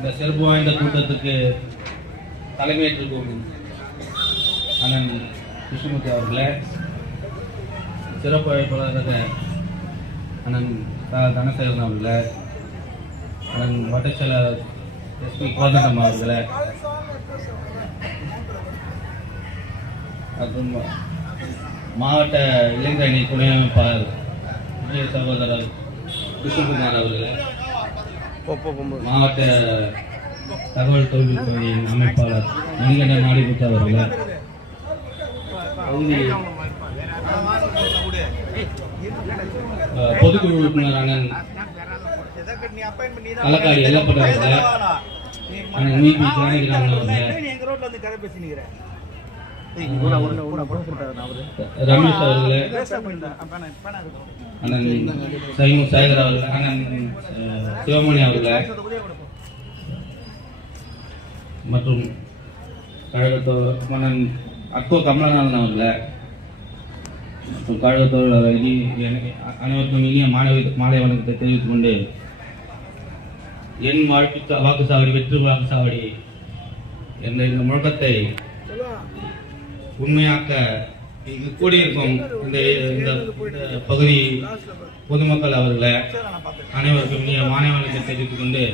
இந்த சிறப்பு வாய்ந்த கூட்டத்துக்கு தலைமையேற்றிருக்கும் அண்ணன் கிருஷ்ணமூர்த்தி அவர்களே, சிறப்பு அழைப்பாளராக அண்ணன் தனசேகரன் அவர்களே, அண்ணன் வட்டச்செயலாளர் எஸ்பி கோதண்டம் அவர்களே, மற்றும் மாவட்ட இளைஞர் அணி துணை அமைப்பாளர் விஜய சகோதரர் கிருஷ்ணகுமார் அவர்களே, மாவட்ட தகவல் தொழில்நுட்ப அமைப்பாளர் மணிகண்டன் நாடிபுத்த அவர்களே, பொதுக்குழு உறுப்பினர் அண்ணன் களக்காடி எல்லப்பட்ட அவர்களே, அண்ணன் நீபி ஜானகிராமன் அவர்களே, ரமேஷ் அவர்களே, அண்ணன் சைமு சேகர் அவர்களே, அண்ணன் சிவமணி அவர்களே, மற்றும் அண்ணன் அக்கோ கமலநாதன் அவர்களே, மற்றும் கழகத்தோடு அனைவருக்கும் இனிய மாலை வணக்கத்தை தெரிவித்துக் கொண்டு என் வாக்குச்சாவடி வெற்றி வாக்குச்சாவடி என்ற இந்த முழக்கத்தை உண்மையாக்க கூடியிருக்கும் இந்த பகுதி பொதுமக்கள் அவர்களை அனைவருக்கும் இனிய மாலை வணக்கத்தை தெரிவித்துக் கொண்டு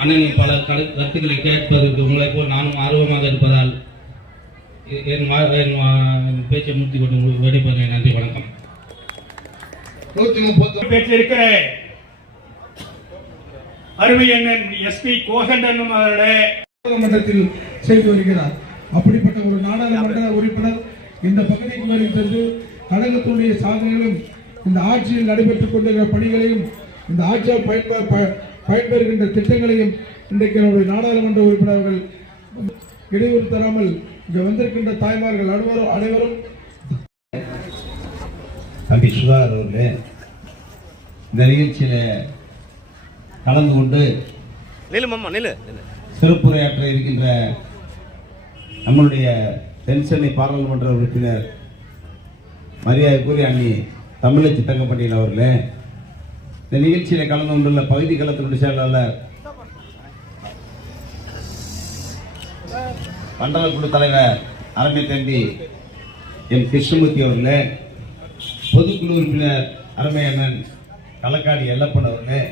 அண்ணனின் பல கருத்துக்களை கேட்பதற்கு உங்களை போல் நானும் ஆர்வமாக இருப்பதால் என் பேச்சை முடித்துக் கொண்டு உங்களுக்கு விடைபெறுகிறேன். நன்றி, வணக்கம். பேச்சிருக்கிறேன் அருமை அண்ணன் எஸ்பி கோதண்டம் அவர்களே நாடாளுமன்றத்தில் செய்து வருகிறார். அப்படிப்பட்ட ஒரு நாடாளுமன்ற உறுப்பினர் இந்த பகுதிக்கு வருகிறது. கழகத்துடைய சாதனைகளும் இந்த ஆட்சியில் நடைபெற்றுக் கொண்டிருக்கிற பணிகளையும் இந்த ஆட்சியால் பயன்பெறுகின்ற திட்டங்களையும் இன்றைக்கு நம்முடைய நாடாளுமன்ற உறுப்பினர்கள் இடையூறு தராமல் இங்கு வந்திருக்கின்ற தாய்மார்கள் அனைவரும் தம்பி சுதாகர் அவர்களே இந்த நிகழ்ச்சியில கலந்து கொண்டு சிறப்புரையாற்ற இருக்கின்ற நம்மளுடைய தென்சென்னை பாராளுமன்ற உறுப்பினர் மரியாதைக்குரிய அண்ணி தமிழச்சி தங்கப்பட்டியல் அவர்களே, இந்த நிகழ்ச்சியில கலந்து கொண்டுள்ள பகுதி கழகத்தினுடைய செயலாளர் மண்டல குழு தலைவர் அருமை தம்பி என் கிருஷ்ணமூர்த்தி அவர்களே, பொதுக்குழு உறுப்பினர் அருமை அண்ணன் களக்காடி எல்லப்பன் அவர்களே,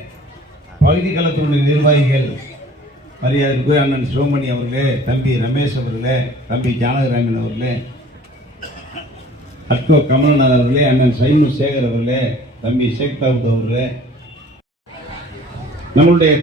பகுதி கழகத்தினுடைய நிர்வாகிகள் மரியாதைக்குரிய அண்ணன் சிவமணி அவர்களே, தம்பி ரமேஷ் அவர்களே, தம்பி ஜானகிராமன் அவர்களே, அக்கோ கமலநாத் அவர்களே, அண்ணன் சைமு சேகர் அவர்களே, தம்பி ஷேக் தாவூத் அவர்களே, நம்மளுடைய